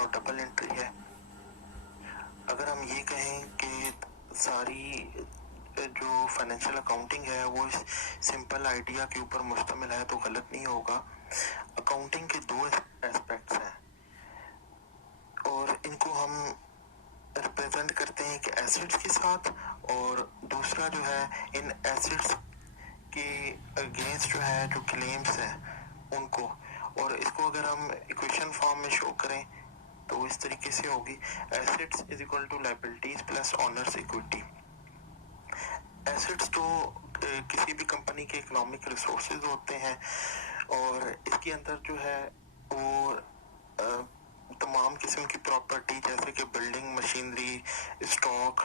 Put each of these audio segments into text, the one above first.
और double entry है। अगर हम ये कहें कि सारी जो फाइनेंशियल अकाउंटिंग है वो इस सिंपल आइडिया के ऊपर मुश्तमिल है तो गलत नहीं होगा। अकाउंटिंग के दो एस्पेक्ट्स हैं और इनको हम रिप्रेजेंट करते हैं कि एसेट्स के साथ, और दूसरा जो है इन एसेट्स के अगेंस्ट जो है जो क्लेम्स हैं उनको। और इसको अगर हम इक्वेशन फॉर्म में शो करें तो इस तरीके से होगी, assets is equal to liabilities plus owners equity. Assets तो किसी भी कंपनी के इकोनॉमिक रिसोर्सेज होते हैं और इसके अंदर जो है वो तमाम किस्म की प्रॉपर्टी जैसे कि building, machinery, stock,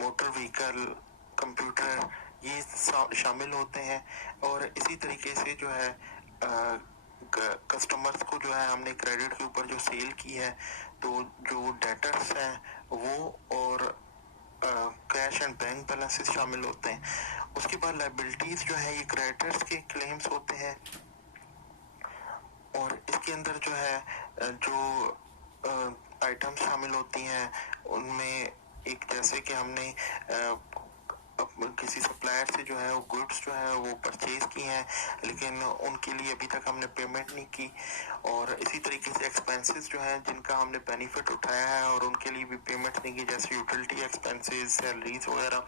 motor vehicle, computer, ये शामिल होते हैं। और इसी तरीके से जो है कस्टमर्स को जो है हमने क्रेडिट के ऊपर जो सेल की है तो जो डेटर्स हैं वो और कैश एंड बैंक बैलेंसेस शामिल होते हैं। उसके बाद लायबिलिटीज जो है ये क्रेडिटर्स के क्लेम्स होते हैं और इसके अंदर जो है जो आइटम शामिल होती हैं उनमें एक जैसे कि हमने किसी सप्लायर से जो है वो गुड्स जो है वो परचेज की हैं लेकिन उनके लिए अभी तक हमने पेमेंट नहीं की। और इसी तरीके से एक्सपेंसेस जो हैं जिनका हमने बेनिफिट उठाया है और उनके लिए भी पेमेंट नहीं की, जैसे यूटिलिटी एक्सपेंसेस, सैलरीज वगैरह।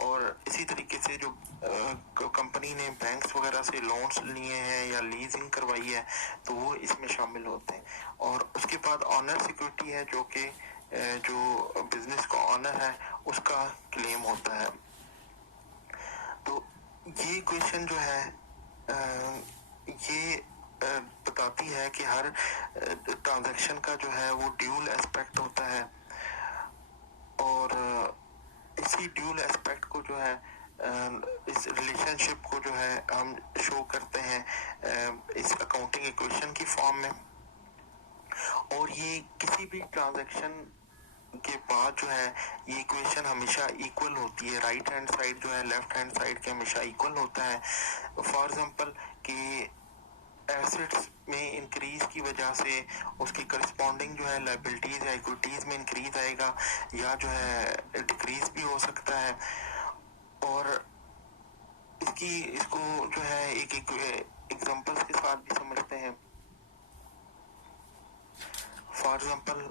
और इसी तरीके से जो कंपनी ने बैंक्स वगैरह से लोन्स लिए हैं या लीजिंग करवाई है तो वो इसमें शामिल होते हैं। और उसके बाद ऑनर सिक्योरिटी है जो कि जो बिजनेस का ऑनर है उसका क्लेम होता है। तो ये क्वेश्चन जो है ये बताती है कि हर ट्रांजैक्शन का जो है वो ड्यूल एस्पेक्ट होता है और इसी ड्यूल एस्पेक्ट को जो है इस रिलेशनशिप को जो है हम शो करते हैं इस अकाउंटिंग इक्वेशन की फॉर्म में। और ये किसी भी ट्रांजैक्शन के बाद जो है ये इक्वेशन हमेशा इक्वल होती है। राइट हैंड साइड जो है लेफ्ट हैंड साइड के हमेशा इक्वल होता है। फॉर एग्जांपल कि एसेट्स में इंक्रीज की वजह से उसकी करस्पॉन्डिंग जो है लायबिलिटीज या इक्विटीज में इंक्रीज आएगा या जो है डिक्रीज भी हो सकता है। और इसको जो है एक एग्जांपल्स के साथ भी समझते हैं। फॉर एग्जांपल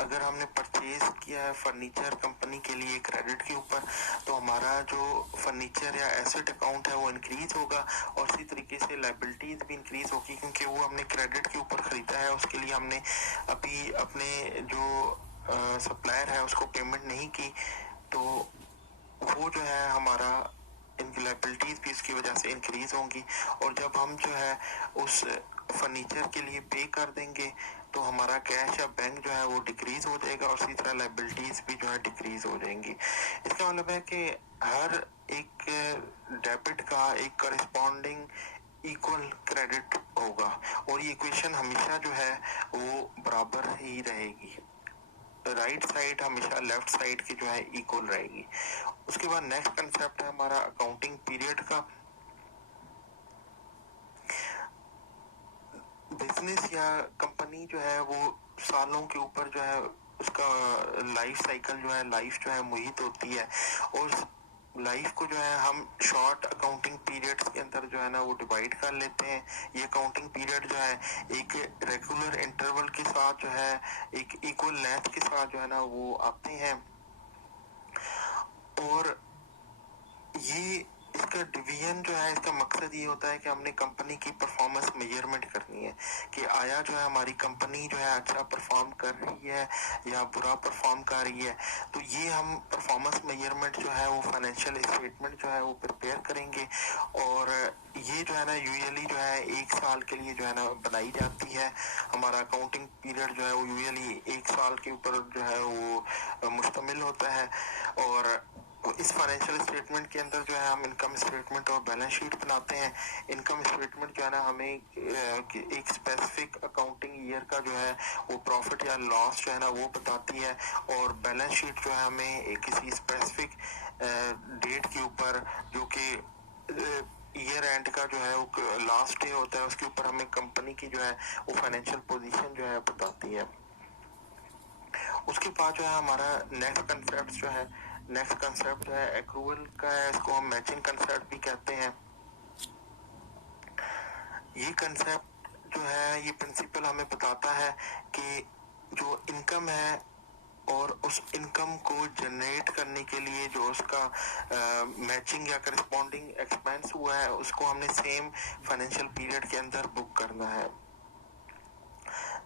अगर हमने परचेज किया है फर्नीचर कंपनी के लिए क्रेडिट के ऊपर तो हमारा जो फर्नीचर या एसेट अकाउंट है वो इंक्रीज होगा और इसी तरीके से लायबिलिटीज भी इंक्रीज होगी क्योंकि वो हमने क्रेडिट के ऊपर खरीदा है, उसके लिए हमने अभी अपने जो सप्लायर है उसको पेमेंट नहीं की तो वो जो है हमारा इनकी लायबिलिटीज भी इसकी वजह से इंक्रीज होंगी। और जब हम जो है उस फर्नीचर के लिए पे कर देंगे तो हमारा कैश या बैंक जो है वो डिक्रीज हो जाएगा और इसी तरह लायबिलिटीज भी जो है डिक्रीज हो जाएंगी। इसका मतलब है कि हर एक डेबिट का एक करस्पॉन्डिंग इक्वल क्रेडिट होगा और ये इक्वेशन हमेशा जो है वो बराबर ही रहेगी। राइट साइड हमेशा लेफ्ट साइड की जो है इक्वल रहेगी। उसके बाद नेक्स्ट कंसेप्ट है हमारा अकाउंटिंग पीरियड का। बिजनेस या कंपनी जो है वो सालों के ऊपर जो है उसका लाइफ साइकिल जो है लाइफ जो है मुहित होती है और लाइफ को जो है हम शॉर्ट अकाउंटिंग पीरियड्स के अंदर जो है ना वो डिवाइड कर लेते हैं। ये अकाउंटिंग पीरियड जो है एक रेगुलर इंटरवल के साथ जो है एक इक्वल लेंथ के साथ जो है ना वो आते हैं। और ये इसका डिवीजन जो है इसका मकसद ये होता है कि हमने कंपनी की परफॉर्मेंस मेजरमेंट करनी है कि आया जो है हमारी कंपनी जो है अच्छा परफॉर्म कर रही है या बुरा परफॉर्म कर रही है। तो ये हम परफॉर्मेंस मेजरमेंट जो है वो फाइनेंशियल स्टेटमेंट जो है वो प्रिपेयर करेंगे और ये जो है ना यूजुअली जो है 1 साल के लिए जो है ना बनाई जाती है। हमारा अकाउंटिंग पीरियड जो है वो यूजुअली 1 साल के ऊपर जो है वो मुश्तमिल होता है। और इस फाइनेंशियल स्टेटमेंट के अंदर जो है हम इनकम स्टेटमेंट और बैलेंस शीट बनाते हैं। इनकम स्टेटमेंट जो है ना हमें एक स्पेसिफिक अकाउंटिंग ईयर का जो है वो प्रॉफिट या लॉस जो है ना वो बताती है और बैलेंस शीट जो है हमें एक किसी स्पेसिफिक डेट के ऊपर जो कि ईयर एंड का जो है वो लास्ट डे होता है उसके ऊपर हमें कंपनी की जो है वो फाइनेंशियल पोजीशन जो है बताती है। उसके बाद जो है हमारा नेक्स्ट कंसेप्ट जो है एक्रूवल का है, इसको हम मैचिंग कंसेप्ट भी कहते हैं। ये कंसेप्ट जो है, ये प्रिंसिपल हमें बताता है कि जो इनकम है और उस इनकम को जनरेट करने के लिए जो उसका मैचिंग या करस्पॉन्डिंग एक्सपेंस हुआ है, उसको हमने सेम फाइनेंशियल पीरियड के अंदर बुक करना है।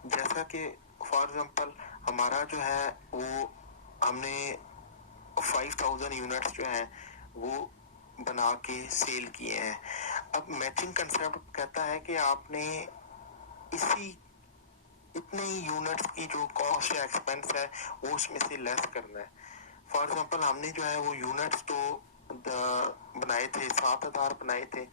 जैसा कि फॉर एग्जांपल हमारा जो है वो हमने 5000 यूनिट्स जो हैं वो बना के सेल किए हैं। अब मैचिंग कंसेप्ट कहता है कि आपने इतने ही यूनिट्स की जो कॉस्ट या एक्सपेंस है वो उसमें से लेस करना है। फॉर एग्जांपल हमने जो है वो यूनिट्स तो बनाए थे, 7000 बनाए थे,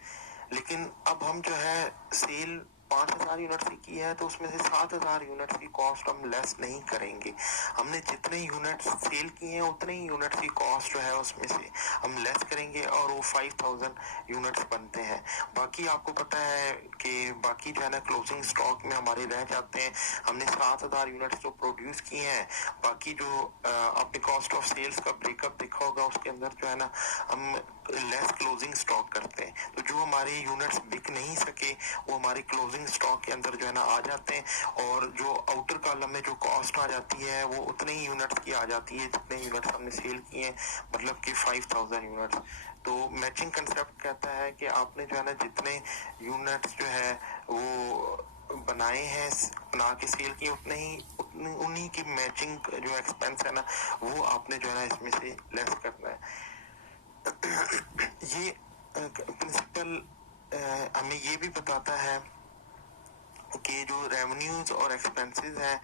लेकिन अब हम जो है सेल 5000 यूनिट्स की की है, तो उसमें से 7000 यूनिट्स की कॉस्ट हम लेस नहीं करेंगे। हमने जितने यूनिट्स सेल किए हैं उतने ही यूनिट्स की कॉस्ट जो है उसमें से हम लेस करेंगे और वो 5000 यूनिट्स बनते हैं। बाकी आपको पता है कि बाकी जो है ना क्लोजिंग स्टॉक में हमारे रह जाते हैं। हमने 7000 यूनिट्स तो प्रोड्यूस किए हैं, बाकी जो आपने कॉस्ट ऑफ सेल्स का ब्रेकअप देखा होगा, उसके अंदर जो है ना हम लेस क्लोजिंग स्टॉक करते हैं। तो जो हमारे यूनिट्स बिक नहीं सके वो हमारे क्लोजिंग स्टॉक के अंदर जो है ना आ जाते हैं, और जो आउटर कॉलम में जो कॉस्ट आ जाती है वो उतने ही यूनिट्स की आ जाती है जितने यूनिट्स हमने सेल किए हैं, मतलब कि 5000 यूनिट्स। तो मैचिंग कंसेप्ट कहता है कि आपने जो है ना जितने यूनिट्स जो है वो बनाए हैं, बना के सेल किए, उन्हीं की मैचिंग जो एक्सपेंस है ना वो आपने जो है ना इसमें से लेस करना है। ये प्रिंसिपल हमें ये भी बताता है कि जो रेवेन्यूज और एक्सपेंसेस हैं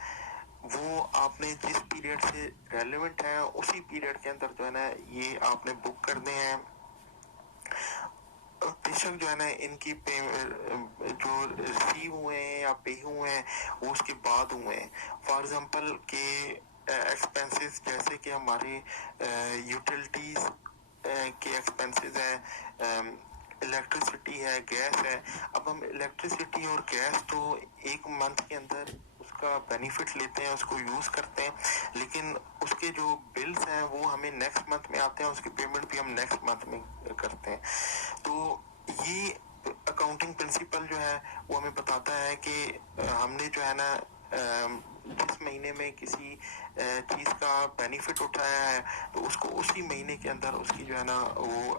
वो आपने जिस पीरियड से रेलेवेंट है उसी पीरियड के अंदर जो है ना ये आपने बुक करने हैं। बेशक जो है ना इनकी जो रिसीव हुए हैं या पे हुए हैं वो उसके बाद हुए हैं। फॉर एग्जांपल के एक्सपेंसेस जैसे कि हमारे यूटिलिटीज के एक्सपेंसेस हैं, इलेक्ट्रिसिटी है, गैस है। अब हम इलेक्ट्रिसिटी और गैस तो एक मंथ के अंदर उसका बेनिफिट लेते हैं, उसको यूज करते हैं, लेकिन उसके जो बिल्स हैं वो हमें नेक्स्ट मंथ में आते हैं, उसकी पेमेंट भी हम नेक्स्ट मंथ में करते हैं। तो ये अकाउंटिंग प्रिंसिपल जो है वो हमें बताता है कि हमने जो है ना जिस महीने में किसी चीज का बेनिफिट उठाया है तो उसको उसी महीने के अंदर उसकी जो है ना वो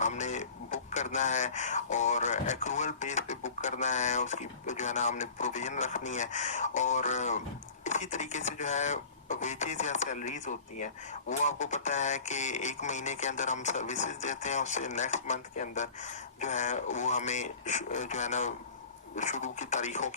हमने बुक करना है, और एक्रूवल बेस पे बुक करना है, उसकी जो है ना हमने प्रोविजन रखनी है। और इसी तरीके से जो है वेजेस या सैलरीज होती हैं, वो आपको पता है कि एक महीने के अंदर हम सर्विसेज देते हैं, उससे नेक्स्ट मंथ के अंदर जो है वो हमें जो है ना शुरू की तारीखों